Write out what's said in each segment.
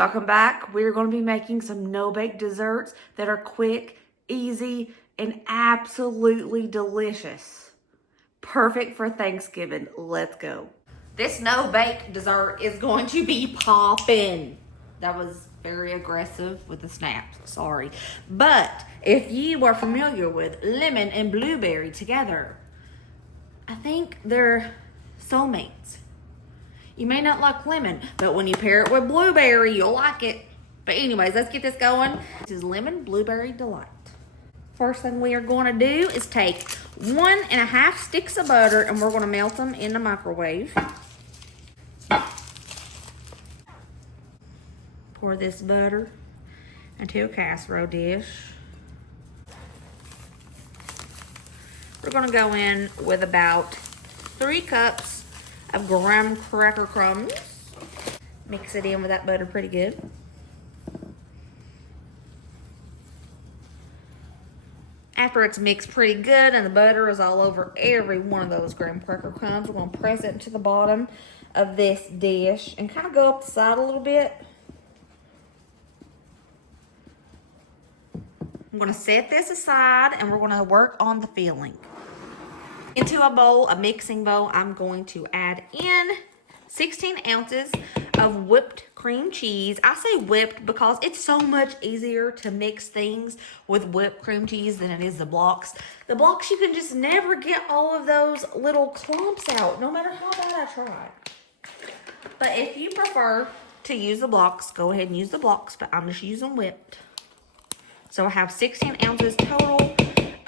welcome back. We're going to be making some no-bake desserts that are quick, easy, and absolutely delicious. Perfect for Thanksgiving. Let's go. This no-bake dessert is going to be poppin'. That was very aggressive with the snaps, sorry. But if you are familiar with lemon and blueberry together, I think they're soulmates. You may not like lemon, but when you pair it with blueberry, you'll like it. But anyways, let's get this going. This is lemon blueberry delight. First thing we are going to do is take 1.5 sticks of butter and we're going to melt them in the microwave. Pour this butter into a casserole dish. We're going to go in with about 3 cups of graham cracker crumbs. Mix it in with that butter pretty good. After it's mixed pretty good and the butter is all over every one of those graham cracker crumbs, we're going to press it into the bottom of this dish and kind of go up the side a little bit. I'm going to set this aside and we're going to work on the filling. Into a bowl, a mixing bowl, I'm going to add in 16 ounces of whipped cream cheese. I say whipped because it's so much easier to mix things with whipped cream cheese than it is the blocks. The blocks, you can just never get all of those little clumps out, no matter how bad I try. But if you prefer to use the blocks, go ahead and use the blocks, but I'm just using whipped. So I have 16 ounces total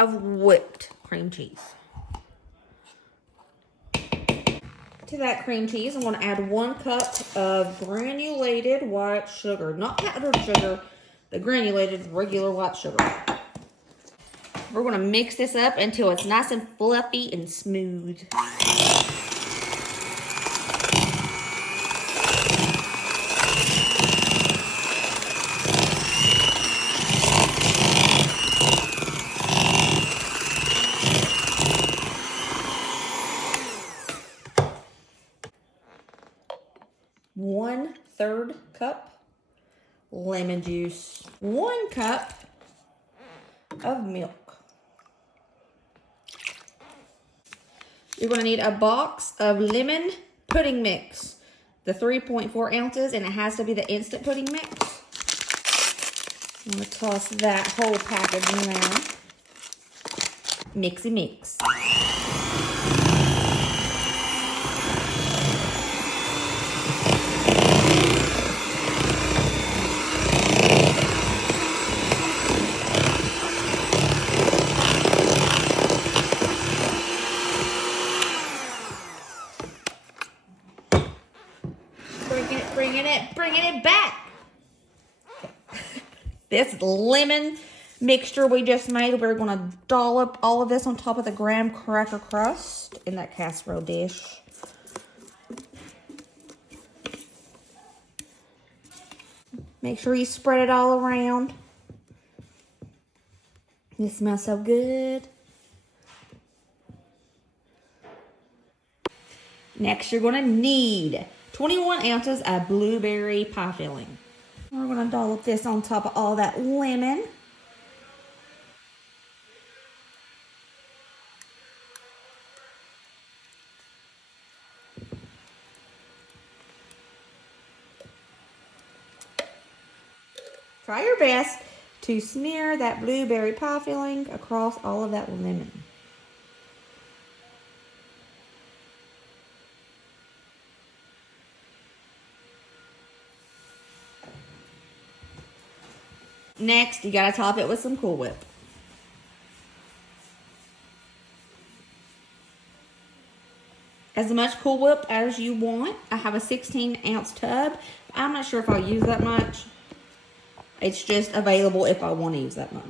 of whipped cream cheese. To that cream cheese, I'm going to add 1 cup of granulated white sugar. Not powdered sugar, the granulated regular white sugar. We're going to mix this up until it's nice and fluffy and smooth. One-third cup lemon juice, 1 cup of milk. You're going to need a box of lemon pudding mix, the 3.4 ounces, and it has to be the instant pudding mix. I'm going to toss that whole package in there. Mixy mix. Bringing it back. This lemon mixture we just made, we're going to dollop all of this on top of the graham cracker crust in that casserole dish. Make sure you spread it all around. It smells so good. Next, you're going to need 21 ounces of blueberry pie filling. We're going to dollop this on top of all that lemon. Try your best to smear that blueberry pie filling across all of that lemon. Next, you gotta top it with some Cool Whip. As much Cool Whip as you want. I have a 16-ounce tub. I'm not sure if I'll use that much. It's just available if I want to use that much.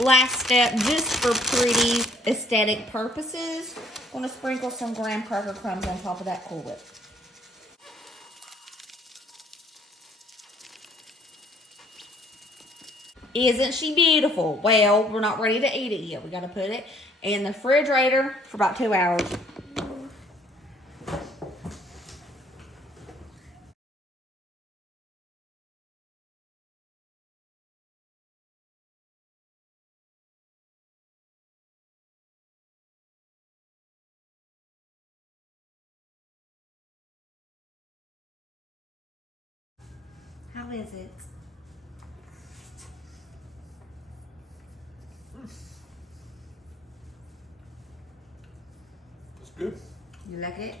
Last step, just for pretty aesthetic purposes, I'm going to sprinkle some graham cracker crumbs on top of that Cool Whip. Isn't she beautiful? Well, we're not ready to eat it yet. We got to put it in the refrigerator for about 2 hours. How is it? It's good. You like it?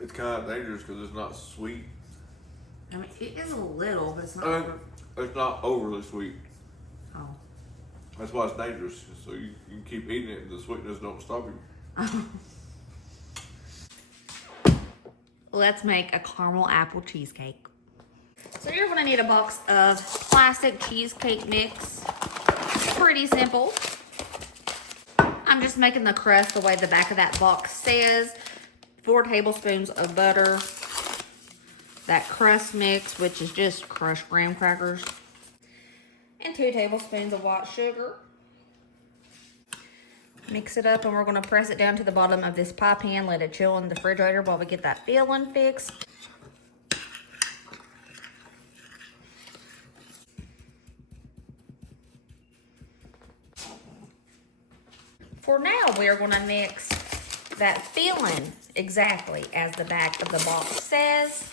It's kind of dangerous because it's not sweet. I mean, it is a little, but it's not. It's not overly sweet. Oh. That's why it's dangerous. So you can keep eating it and the sweetness don't stop you. Let's make a caramel apple cheesecake. So you're gonna need a box of classic cheesecake mix. Pretty simple. I'm just making the crust the way the back of that box says. 4 tablespoons of butter. That crust mix, which is just crushed graham crackers. And 2 tablespoons of white sugar. Mix it up and we're gonna press it down to the bottom of this pie pan. Let it chill in the refrigerator while we get that filling fixed. For now, we are gonna mix that filling exactly as the back of the box says.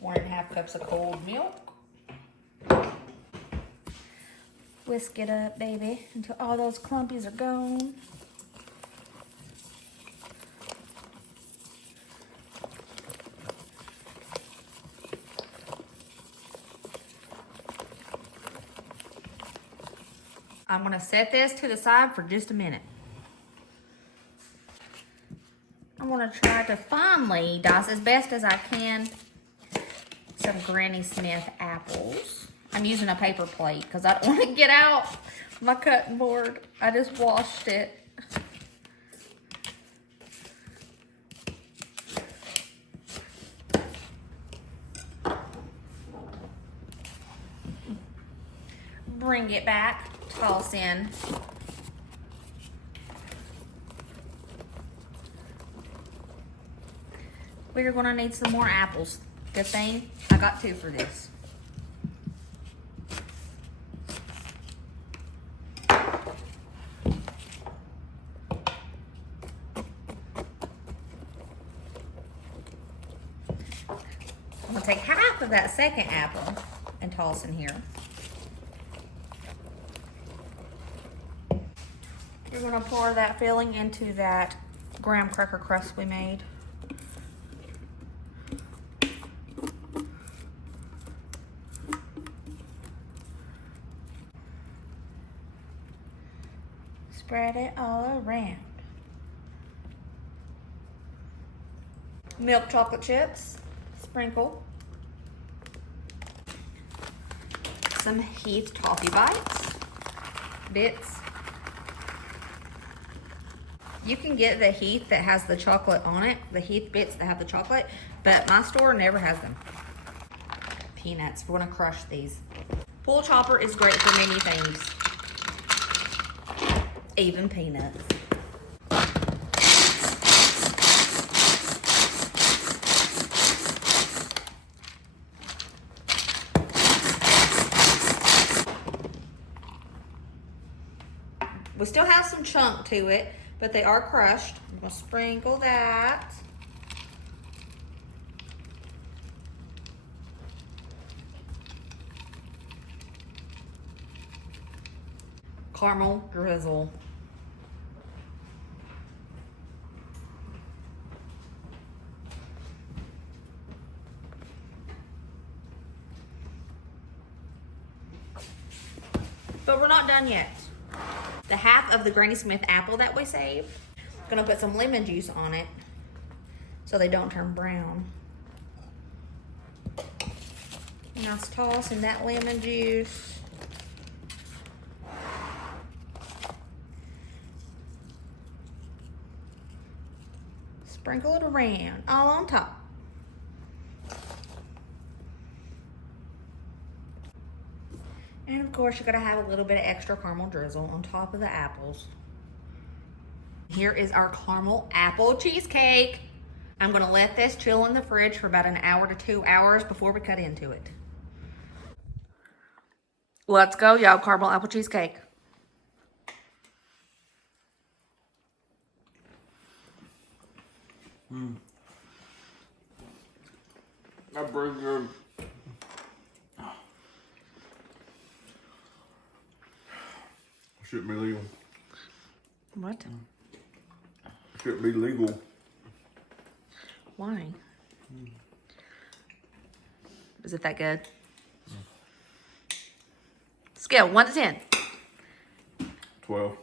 One and a half cups of cold milk. Whisk it up, baby, until all those clumpies are gone. I'm gonna set this to the side for just a minute. I'm gonna try to finely dice as best as I can some Granny Smith apples. I'm using a paper plate because I don't want to get out my cutting board. I just washed it. Bring it back, toss in. We're gonna need some more apples. Good thing I got 2 for this. I'm gonna take half of that second apple and toss in here. You're gonna pour that filling into that graham cracker crust we made. Spread it all around. Milk chocolate chips, sprinkle. Some Heath toffee bits. You can get the Heath that has the chocolate on it, the Heath bits that have the chocolate, but my store never has them. Peanuts, we're gonna crush these. Pull chopper is great for many things, even peanuts. We still have some chunk to it, but they are crushed. I'm gonna sprinkle that. Caramel drizzle. But we're not done yet. The half of the Granny Smith apple that we saved, I'm gonna put some lemon juice on it so they don't turn brown. Nice toss in that lemon juice. Sprinkle it around, all on top. And of course, you're gonna have a little bit of extra caramel drizzle on top of the apples. Here is our caramel apple cheesecake. I'm gonna let this chill in the fridge for about an hour to 2 hours before we cut into it. Let's go, y'all. Caramel apple cheesecake. That brings good. Shouldn't be legal. What? Shouldn't be legal. Why? Is it that good? Scale 1 to 10. 12.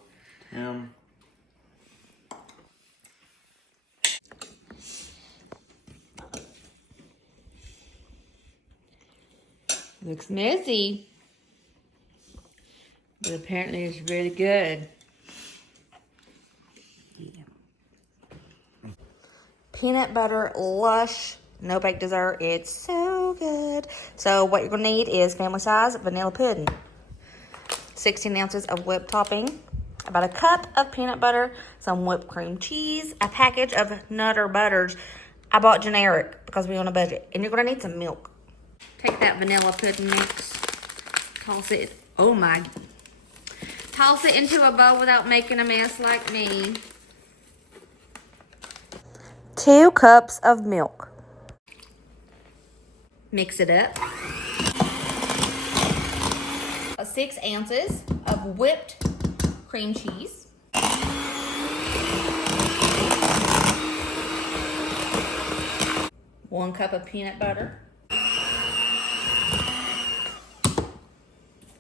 Looks messy, but apparently it's really good. Yeah. Peanut butter Lush no bake dessert. It's so good. So what you're gonna need is family size vanilla pudding, 16 ounces of whipped topping, about a cup of peanut butter, some whipped cream cheese, a package of Nutter Butters. I bought generic because we're on a budget. And you're gonna need some milk. Take that vanilla pudding mix, toss it, oh my, toss it into a bowl without making a mess like me. 2 cups of milk. Mix it up. 6 ounces of whipped cream cheese. 1 cup of peanut butter.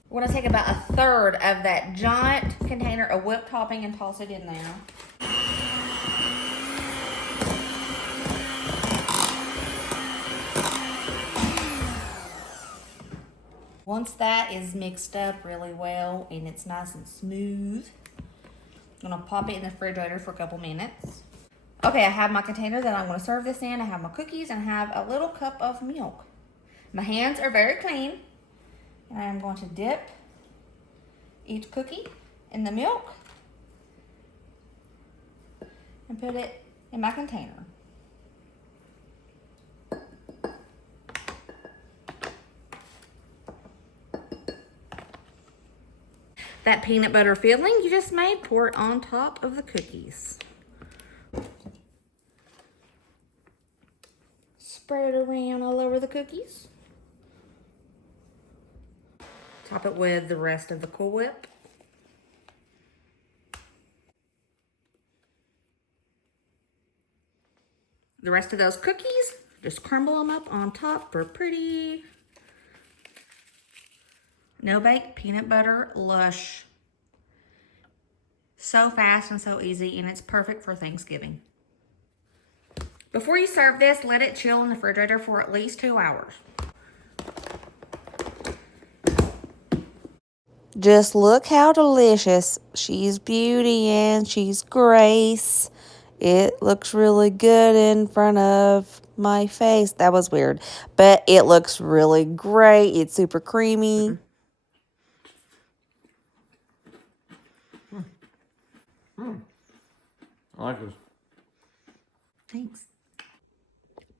We're gonna take about 1/3 of that giant container of whipped topping and toss it in there. Once that is mixed up really well and it's nice and smooth, I'm gonna pop it in the refrigerator for a couple minutes. Okay, I have my container that I'm gonna serve this in. I have my cookies and I have a little cup of milk. My hands are very clean. And I'm going to dip each cookie in the milk and put it in my container. That peanut butter filling you just made, pour it on top of the cookies. Spread it around all over the cookies. Top it with the rest of the Cool Whip. The rest of those cookies, just crumble them up on top for pretty. No bake peanut butter Lush. So fast and so easy, and it's perfect for Thanksgiving. Before you serve this, let it chill in the refrigerator for at least 2 hours. Just look how delicious. She's Beauty and she's Grace. It looks really good in front of my face. That was weird. But it looks really great. It's super creamy. I like this. Thanks.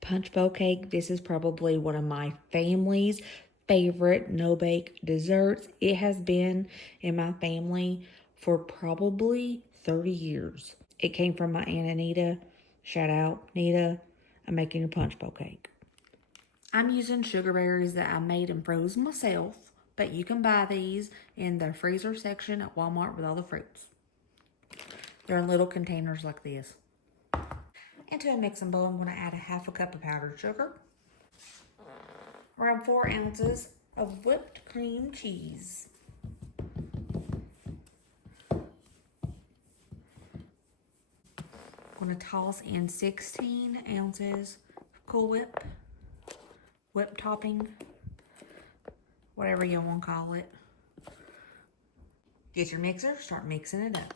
Punch bowl cake. This is probably one of my family's favorite no-bake desserts. It has been in my family for probably 30 years. It came from my Aunt Anita. Shout out, Nita. I'm making a punch bowl cake. I'm using sugar berries that I made and froze myself, but you can buy these in the freezer section at Walmart with all the fruits. They're in little containers like this. Into a mixing bowl, I'm going to add a 1/2 cup of powdered sugar. Around 4 ounces of whipped cream cheese. I'm going to toss in 16 ounces of Cool Whip, whipped topping, whatever you want to call it. Get your mixer, start mixing it up.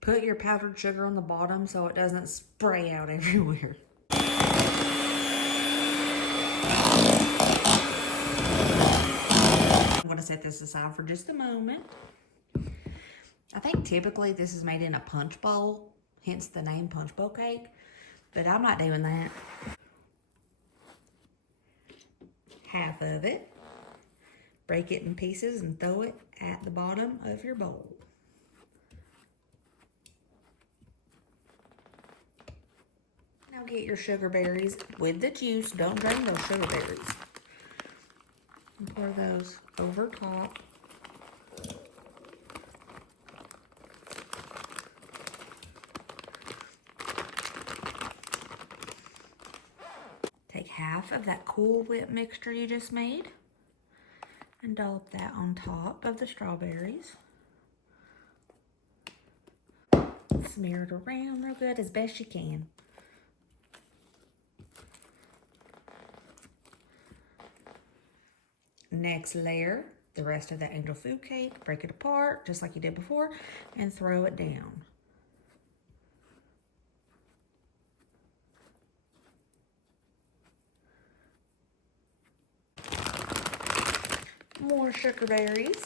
Put your powdered sugar on the bottom so it doesn't spray out everywhere. I'm going to set this aside for just a moment. I think typically this is made in a punch bowl, hence the name punch bowl cake, but I'm not doing that. Half of it, break it in pieces and throw it at the bottom of your bowl. Now get your sugar berries with the juice. Don't drain those sugar berries. And pour those over top. Take half of that Cool Whip mixture you just made and dollop that on top of the strawberries. Smear it around real good as best you can. Next layer, the rest of the angel food cake. Break it apart just like you did before and throw it down. More sugar berries.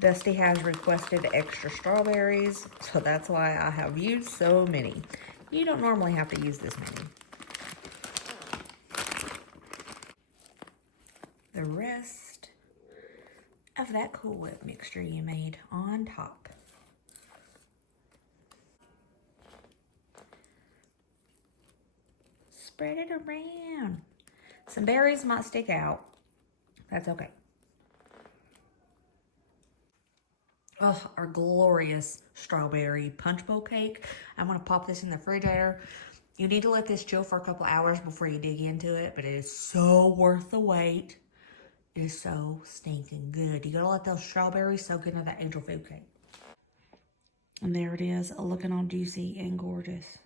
Dusty has requested extra strawberries, so that's why I have used so many. You don't normally have to use this many. The rest of that Cool Whip mixture you made on top. Spread it around. Some berries might stick out. That's okay. Oh, our glorious strawberry punch bowl cake. I'm going to pop this in the refrigerator. You need to let this chill for a couple hours before you dig into it, but it is so worth the wait. It is so stinking good. You got to let those strawberries soak into that angel food cake. And there it is, looking all juicy and gorgeous.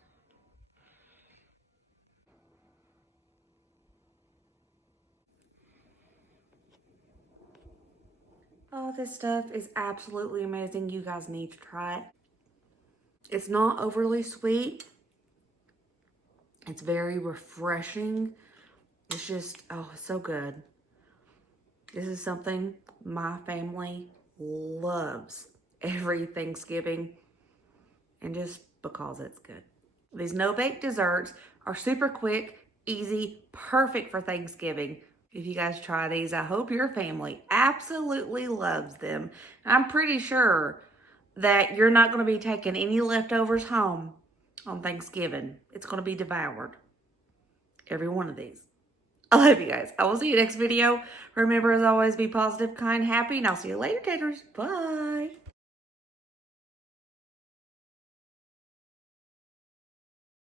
Oh, this stuff is absolutely amazing. You guys need to try it. It's not overly sweet. It's very refreshing. It's just, oh, it's so good. This is something my family loves every Thanksgiving, and just because it's good. These no-bake desserts are super quick, easy, perfect for Thanksgiving. If you guys try these, I hope your family absolutely loves them. I'm pretty sure that you're not going to be taking any leftovers home on Thanksgiving. It's going to be devoured. Every one of these. I love you guys. I will see you next video. Remember, as always, be positive, kind, happy, and I'll see you later, taters. Bye.